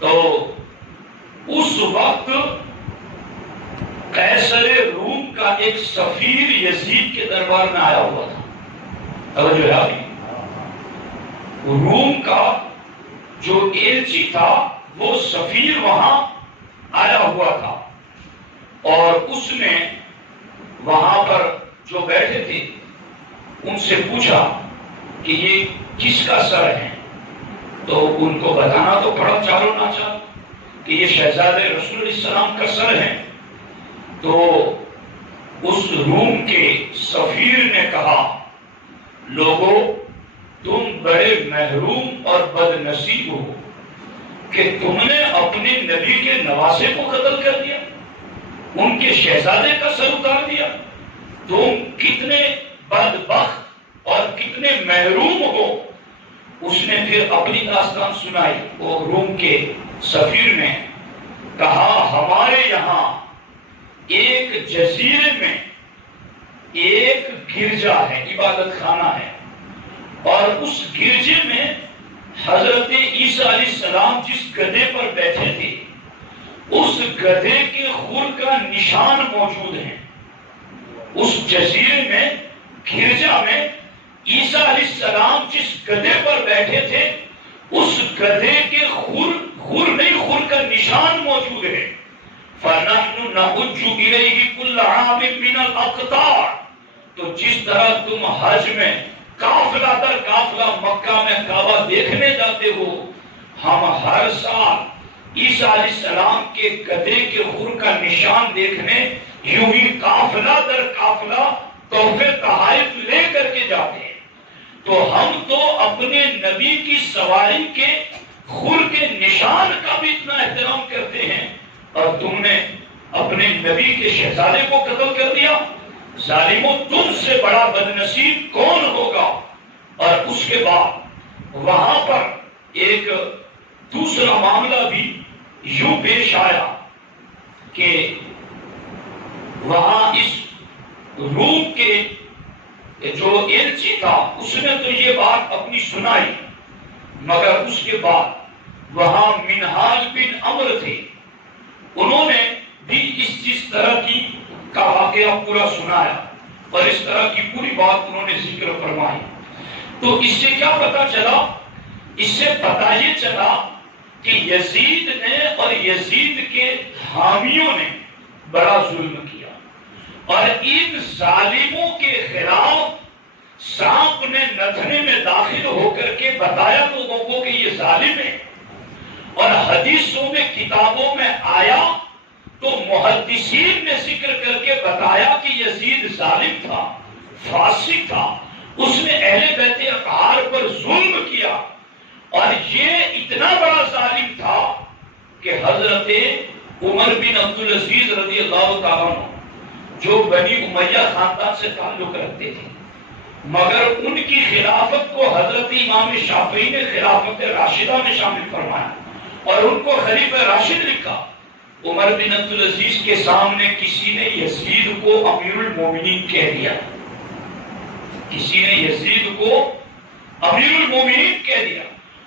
تو اس وقت قیصر روم کا ایک سفیر یزید کے دربار میں آیا ہوا تھا۔ توجہ ہے ابھی، روم کا جو ایلچی تھا وہ سفیر وہاں آیا ہوا تھا، اور اس نے وہاں پر جو بیٹھے تھے ان سے پوچھا کہ یہ کس کا سر ہے، تو ان کو بتانا تو پڑا چاروں ناچار کہ یہ شہزادے رسول علیہ السلام کا سر ہے۔ تو اس روم کے سفیر نے کہا لوگوں تم بڑے محروم اور بد نصیب ہو کہ تم نے اپنے نبی کے نواسے کو قتل کر دیا، ان کے شہزادے کا سر اتار دیا، تم کتنے بدبخت اور کتنے محروم ہو۔ اس نے پھر اپنی داستان سنائی، وہ روم کے سفیر نے کہا ہمارے یہاں ایک جزیرے میں ایک گرجا ہے، عبادت خانہ ہے، اور اس گرجے میں حضرت عیسیٰ علیہ السلام جس گدھے پر بیٹھے تھے اس گدھے کے خر کا نشان موجود ہے۔ اس جزیرے میں گرجا میں عیسیٰ علیہ السلام جس گدھے پر بیٹھے تھے اس گدھے کے خر کا نشان موجود ہے۔ فَنَحْنُ نَحُجُّ إِلَيْهِ كُلَّ عَامٍ مِّنَ الْأَقْطَارِ، تو جس طرح تم حج میں قافلہ در قافلہ مکہ میں کعبہ دیکھنے جاتے ہو، ہم ہر سال عیسیٰ علیہ السلام کے گدھے کے خر کا نشان دیکھنے یوں ہی قافلہ در قافلہ تحفے تحائف لے کر کے جاتے ہیں۔ تو ہم تو اپنے نبی کی سواری کے خر کے نشان کا بھی اتنا احترام کرتے ہیں، اور تم نے اپنے نبی کے شہزادے کو قتل کر دیا۔ ظالموں تم سے بڑا بد نصیب کون ہوگا؟ اور اس کے بعد وہاں پر ایک دوسرا معاملہ بھی یوں پیش آیا کہ وہاں اس روم کے جو ایلچی تھا اس نے تو یہ بات اپنی سنائی، مگر اس کے بعد وہاں منہاج بن عمرو تھے، انہوں نے بھی اس طرح کی کا واقعہ پورا سنایا، اور اس طرح کی پوری بات انہوں نے ذکر فرمائی۔ تو اس سے کیا پتا چلا؟ اس سے پتا یہ چلا کہ یزید نے اور یزید کے حامیوں نے بڑا ظلم کیا، اور ان ظالموں کے خلاف سانپ نے نتھنے میں داخل ہو کر کے بتایا لوگوں کو کہ یہ ظالم ہے، اور حدیثوں میں کتابوں میں آیا تو محدثین نے ذکر کر کے بتایا کہ یزید ظالم تھا، فاسق تھا، اس نے اہل بیت اطہار پر ظلم کیا، اور یہ اتنا بڑا ظالم تھا کہ حضرت عمر بن عبدالعزیز رضی اللہ تعالیٰ عنہ جو بنی امیہ خاندان سے تعلق رکھتے تھے، مگر ان کی خلافت کو حضرت امام شافعی نے خلافت راشدہ میں شامل فرمایا اور ان کو خلیفہ راشد لکھا۔ عمر بن عبدالعزیز کے سامنے کسی نے یزید کو امیر المومنین کہہ دیا، کسی نے یزید کو امیر المومنین کہہ دیا،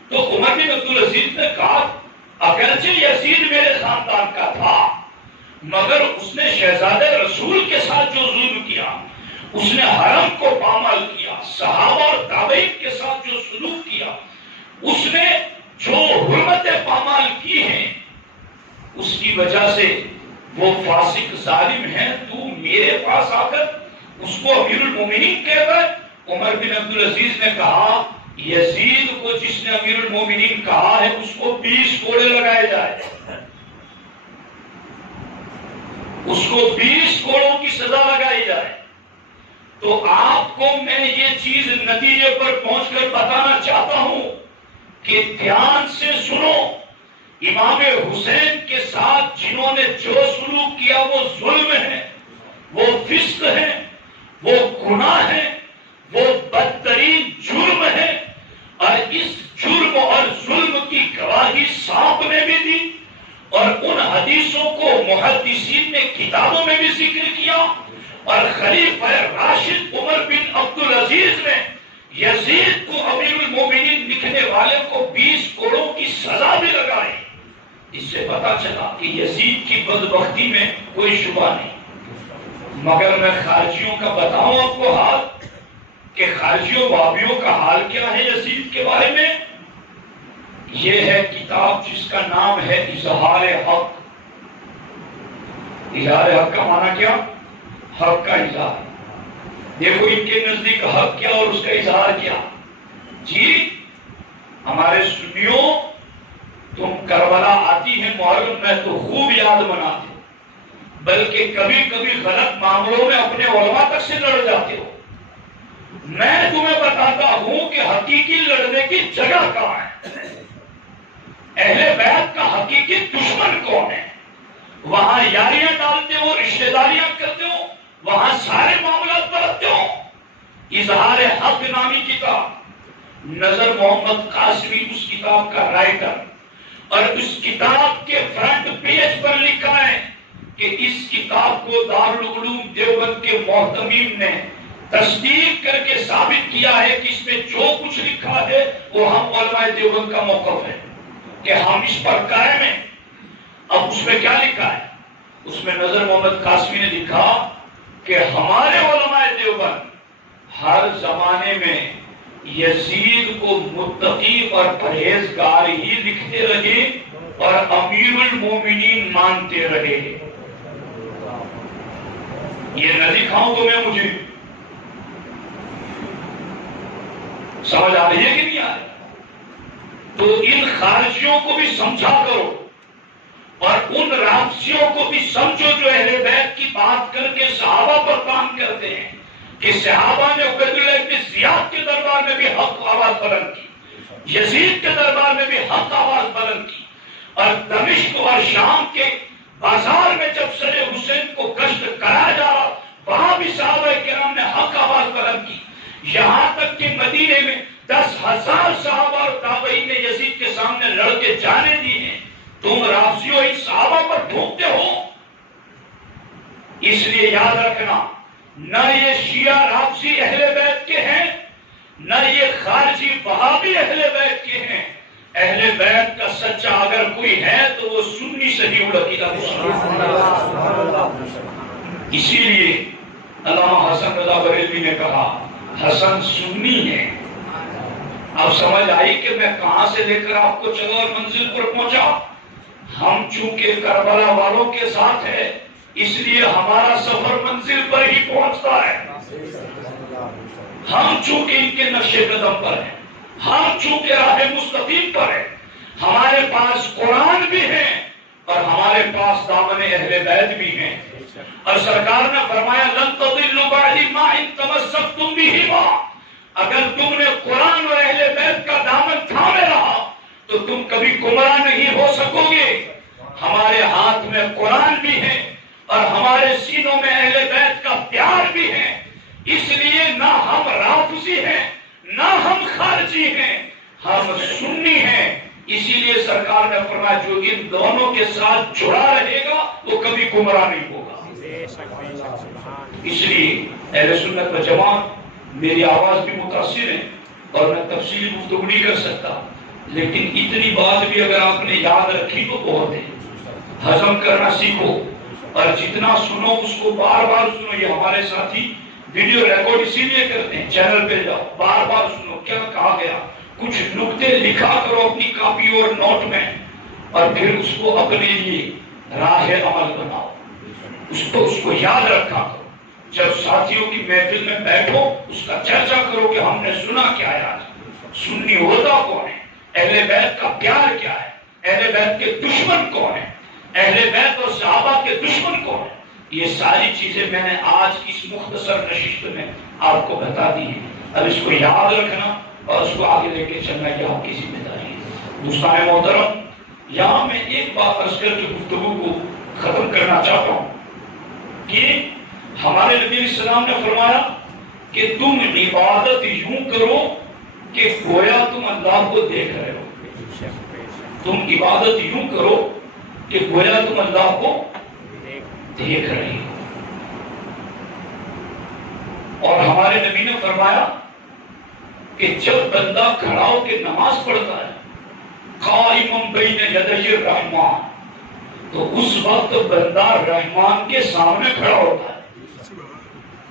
تو عمر بن عبدالعزیز نے کہا اگرچہ یزید میرے خاندان کا تھا، مگر اس نے شہزادے رسول کے ساتھ جو ظلم کیا، اس نے حرم کو پامال کیا، صحابہ اور تابعین کے ساتھ جو سلوک کیا، اس نے جو حرمتیں پامال کی ہیں، اس کی وجہ سے وہ فاسق ظالم ہے، تو میرے پاس آ کر اس کو امیر المومنین کہہ رہا ہے۔ عمر بن عبدالعزیز نے کہا یزید کو جس نے امیر المومنین کہا ہے اس کو 20 کوڑے لگائے جائے، اس کو 20 کوڑوں کی سزا لگائی جائے۔ تو آپ کو میں یہ چیز نتیجے پر پہنچ کر بتانا چاہتا ہوں کہ دھیان سے سنو، امام حسین کے ساتھ جنہوں نے جو سلوک کیا وہ ظلم ہے، وہ فسق ہے، وہ گناہ ہے، وہ بدترین جرم ہے، اور اس جرم اور ظلم کی گواہی سانپ نے بھی دی، اور ان حدیثوں کو محدثین نے کتابوں میں بھی ذکر کیا، اور خلیفہ راشد عمر بن عبدالعزیز نے یزید کو امیر المومنین لکھنے والے کو 20 کوڑوں کی سزا بھی لگائی۔ اس سے پتا چلا کہ یزید کی بدبختی میں کوئی شبہ نہیں۔ مگر میں خارجیوں کا بتاؤں آپ کو حال کہ خارجیوں وابیوں کا حال کیا ہے یزید کے بارے میں۔ یہ ہے کتاب جس کا نام ہے اظہار حق۔ اظہار حق کا معنی کیا؟ حق کا اظہار۔ دیکھو ان کے نزدیک حق کیا اور اس کا اظہار کیا۔ جی ہمارے سنیوں، تم کربلا آتی ہے محرم میں تو خوب یاد مناتے، بلکہ کبھی کبھی غلط معاملوں میں اپنے علماء تک سے لڑ جاتے ہو۔ میں تمہیں بتاتا ہوں کہ حقیقی لڑنے کی جگہ کہاں ہے، اہل بیت کا حقیقی دشمن کون ہے، وہاں یاریاں ڈالتے ہو، رشتہ داریاں کرتے ہو، وہاں سارے معاملات برتتے ہو۔ اظہار حق نامی کتاب، نظر محمد قاسمی اس کتاب کا رائٹر، اور اس کتاب کے فرنٹ پیج پر لکھا ہے کہ اس کتاب کو دارالعلوم دیوبند کے محتمین نے تصدیق کر کے ثابت کیا ہے کہ اس میں جو کچھ لکھا ہے وہ ہم علماء دیوبند کا موقف ہے کہ ہم اس پر قائم ہیں۔ اب اس میں کیا لکھا ہے؟ اس میں نظر محمد قاسمی نے لکھا کہ ہمارے علماء دیوبند ہر زمانے میں یزید کو متقی اور پرہیزگار ہی لکھتے رہے اور امیر المومنین مانتے رہے۔ یہ نہ دکھاؤں تو میں مجھے سمجھ آ رہی ہے کہ نہیں آ رہی؟ تو ان خارجیوں کو بھی سمجھا کرو اور ان رافضیوں کو بھی سمجھو جو اہل بیت کی بات کر کے صحابہ پر کام کرتے ہیں کہ صحابہ نے عبید اللہ بن زیاد کے دربار میں بھی حق آواز بلند کی، یزید کے دربار میں بھی حق آواز بلند کی، اور دمشق اور شام کے بازار میں جب سر حسین کو گشت کرایا جا رہا وہاں بھی صحابہ کرام نے حق آواز بلند کی، یہاں تک کہ مدینے میں 10,000 صحابہ اور تابعین نے یزید کے سامنے لڑ کے جانے دی ہیں۔ تم رافضیوں ان صحابہ پر ٹھوکتے ہو۔ اس لیے یاد رکھنا، نہ یہ شیعہ رافضی اہل بیت کے ہیں، نہ یہ خارجی وہابی اہل بیت کے ہیں۔ اہل بیت کا سچا اگر کوئی ہے تو وہ سنی صحیح العقیدہ مسلمان۔ اسی لیے علامہ حسن رضا بریلوی نے کہا حسن سنی ہے۔ اب سمجھ آئی کہ میں کہاں سے لے کر آپ کو چلا اور منزل پر پہنچا۔ ہم چونکہ کربلا والوں کے ساتھ ہے اس لیے ہمارا سفر منزل پر ہی پہنچتا ہے۔ ہم چونکہ ان کے نقش قدم پر ہیں، ہم چونکہ راہ مستقیم پر ہیں، ہمارے پاس قرآن بھی ہے اور ہمارے پاس دامن اہل بیت بھی ہیں، اور سرکار نے فرمایا لن تضلوا بعدی ما ان تمسکتم بہما، اگر تم نے قرآن اور اہل بیت کا دامن تھامے رہا تو تم کبھی گمراہ نہیں ہو سکو گے۔ ہمارے ہاتھ میں قرآن بھی ہے اور ہمارے سینوں میں اہل بیت کا پیار بھی ہے، اس لیے نہ ہم رافضی ہیں نہ ہم خارجی ہیں، ہم سنی ہیں۔ اسی لیے سرکار نے فرمایا جو ان دونوں کے ساتھ جڑا رہے گا وہ کبھی گمراہ نہیں ہوگا۔ اس لیے اہل سنت و جماعت، میری آواز بھی متاثر ہے اور میں تفصیلی گفتگو نہیں کر سکتا، لیکن اتنی بات بھی اگر آپ نے یاد رکھی تو بہت ہے۔ ہضم کرنا سیکھو اور جتنا سنو اس کو بار بار سنو۔ یہ ہمارے ساتھی ویڈیو ریکارڈ اسی لیے کرتے ہیں، چینل پہ جاؤ بار بار سنو کیا کہا گیا، کچھ نقطے لکھا کرو اپنی کاپی اور نوٹ میں، اور پھر اس کو اپنے لیے راہ عمل بناؤ، اس کو یاد رکھا کرو۔ جب ساتھیوں کی محفل میں بیٹھو اس کا چرچا کرو کہ ہم نے سنا کیا ہے، آج سنی ہوتا کون ہے، اہل بیت کا پیار کیا ہے، اہل بیت کے دشمن کون ہے، اہل بیت اور صحابہ کے دشمن کون ہے۔ یہ ساری چیزیں میں نے آج اس مختصر نشست میں آپ کو بتا دی ہیں۔ اب اس کو یاد رکھنا اور اس کو آگے لے کے چلنا یہ آپ کی ذمہ داری ہے۔ دوستان محترم، یہاں میں ایک بات عرض کر کے گفتگو کو ختم کرنا چاہتا ہوں کہ ہمارے نبی علیہ السلام نے فرمایا کہ تم عبادت یوں کرو کہ گویا تم اللہ کو دیکھ رہے ہو، تم عبادت یوں کرو کہ گویا تم اللہ کو دیکھ رہے ہو۔ اور ہمارے نبی نے فرمایا کہ جب بندہ کھڑا ہو کے نماز پڑھتا ہے قائم بین یدی الرحمن، تو اس وقت بندہ رحمان کے سامنے کھڑا ہوتا ہے۔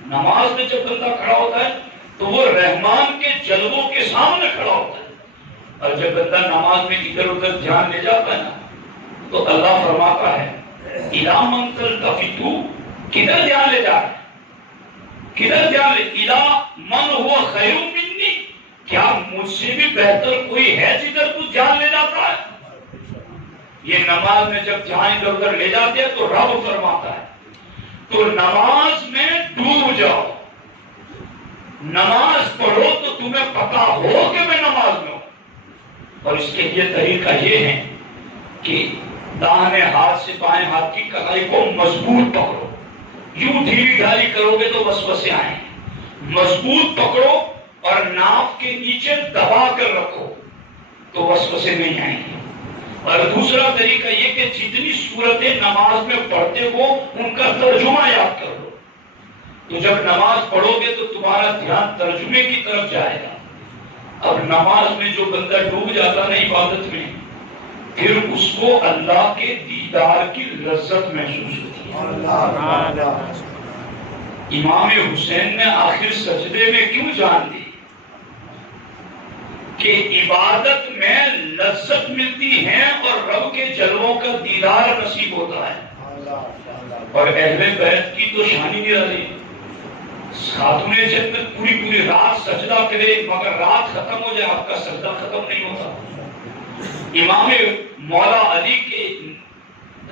نماز میں جب بندہ کھڑا ہوتا ہے تو وہ رحمان کے جلووں کے سامنے کھڑا ہوتا ہے، اور جب بندہ نماز میں ادھر ادھر دھیان لے جاتا ہے نا تو اللہ فرماتا ہے اِلَىٰ مَن تَلْتَفِتُ، کدھر دھیان لے جا رہے ہیں، کدھر دھیان لے، اِلَىٰ مَن هُوَ خَيْرٌ مِنِّي، کیا مجھ سے بھی بہتر کوئی ہے جدھر تو دھیان لے جاتا ہے۔ یہ نماز میں جب دھیان ادھر ادھر لے جاتے ہیں تو رب فرماتا ہے تو نماز میں ڈوب جاؤ، نماز پڑھو تو تمہیں پتا ہو کہ میں نماز میں ہوں۔ اور اس کے لیے طریقہ یہ ہے کہ داہنے ہاتھ سے بائیں ہاتھ کی کلائی کو مضبوط پکڑو، یوں ڈھیلی ڈھالی کرو گے تو وسوسے آئیں گے، مضبوط پکڑو اور ناف کے نیچے دبا کر رکھو تو وسوسے نہیں آئیں گے۔ اور دوسرا طریقہ یہ کہ جتنی صورتیں نماز میں پڑھتے ہو ان کا ترجمہ یاد کر لو، تو جب نماز پڑھو گے تو تمہارا دھیان ترجمے کی طرف جائے گا۔ اب نماز میں جو بندہ ڈوب جاتا ہے عبادت میں، پھر اس کو اللہ کے دیدار کی لذت محسوس ہوتی ہے۔ امام حسین نے آخر سجدے میں کیوں جان دی کہ عبادت میں لذت ملتی ہے اور رب کے جلووں کا دیدار نصیب ہوتا ہے۔ اور اہل بیت کی تو شانی نرالی، خاتون جنت پوری رات سجدہ کرے مگر رات ختم ہو جائے آپ کا سجدہ ختم نہیں ہوتا۔ امام مولا علی کے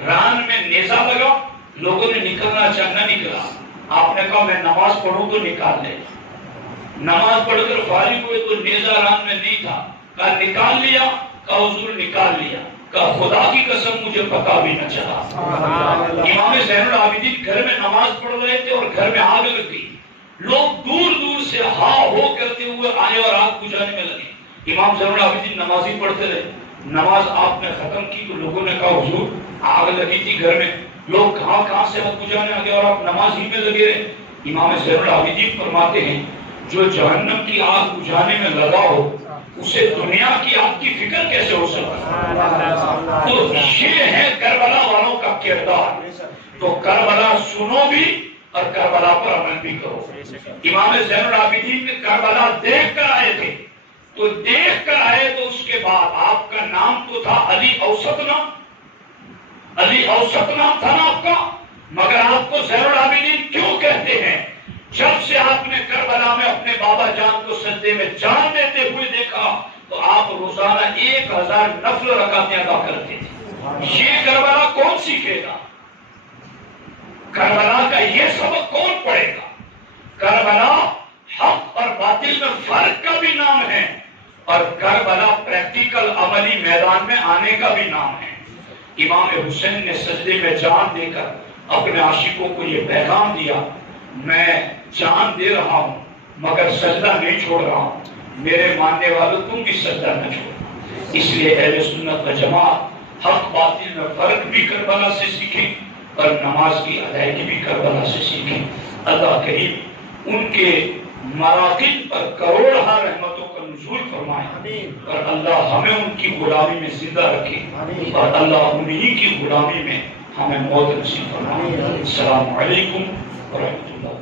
ران میں نیزہ لگا، لوگوں نے نکلنا چاہنا نکلا، آپ نے کہا میں نماز پڑھوں تو نکال لے۔ نماز پڑھ کر فارغ ہوئے تو نیزہ ران میں نہیں تھا، کہا نکال لیا، کہا حضور نکال لیا، کہا خدا کی قسم مجھے پتا بھی نہ چلا۔ امام زین العابدین گھر میں نماز پڑھ رہے تھے اور گھر میں آگ لگ گئی، لوگ دور دور سے ہا ہو کرتے ہوئے آئے اور آگ بجھانے میں لگے۔ امام زین العابدین نمازی پڑھتے رہے، نماز آپ نے ختم کی تو لوگوں نے کہا حضور آگ لگی تھی گھر میں، لوگ کہاں سے آگ بجھانے آ گئے اور آپ نماز ہی میں لگے رہے۔ امام زین العابدین فرماتے ہیں جو جہنم کی آگ بجھانے میں لگا ہو اسے دنیا کی آگ کی فکر کیسے ہو سکتا؟ تو یہ ہے کربلا والوں کا کردار۔ تو کربلا سنو بھی اور کربلا پر عمل بھی کرو۔ امام زین العابدین نے کربلا دیکھ کر آئے تھے، تو دیکھ کر آئے تو اس کے بعد آپ کا نام تو تھا علی اوسط نام، علی اوسط نام تھا نا آپ کا، مگر آپ کو زین العابدین کیوں کہتے ہیں؟ جب سے آپ سجدے میں جان دیتے ہوئے دیکھا تو آپ روزانہ 1000 نفل رکعتیں ادا کرتے تھے۔ یہ کربلا کون سیکھے گا؟ کربلا کا یہ سبق کون پڑھے گا؟ کربلا حق اور باطل میں فرق کا بھی نام ہے، اور کربلا پریکٹیکل عملی میدان میں آنے کا بھی نام ہے۔ امام حسین نے سجدے میں جان دے کر اپنے عاشقوں کو یہ پیغام دیا، میں جان دے رہا ہوں مگر سجدہ نہیں چھوڑ رہا ہوں، میرے ماننے والوں تم بھی سجدہ نہ چھوڑنا۔ اس لیے اہل سنت و جماعت حق باطل میں فرق بھی کربلا سے سیکھیں اور نماز کی ادائیگی بھی کربلا سے سیکھیں۔ اللہ کریم ان کے مراقب پر کروڑہا رحمتوں کا نزول فرمائے، اور اللہ ہمیں ان کی غلامی میں زندہ رکھے، اور اللہ انہی کی غلامی میں ہمیں موت نصیب فرمائے۔ السلام علیکم ورحمۃ اللہ۔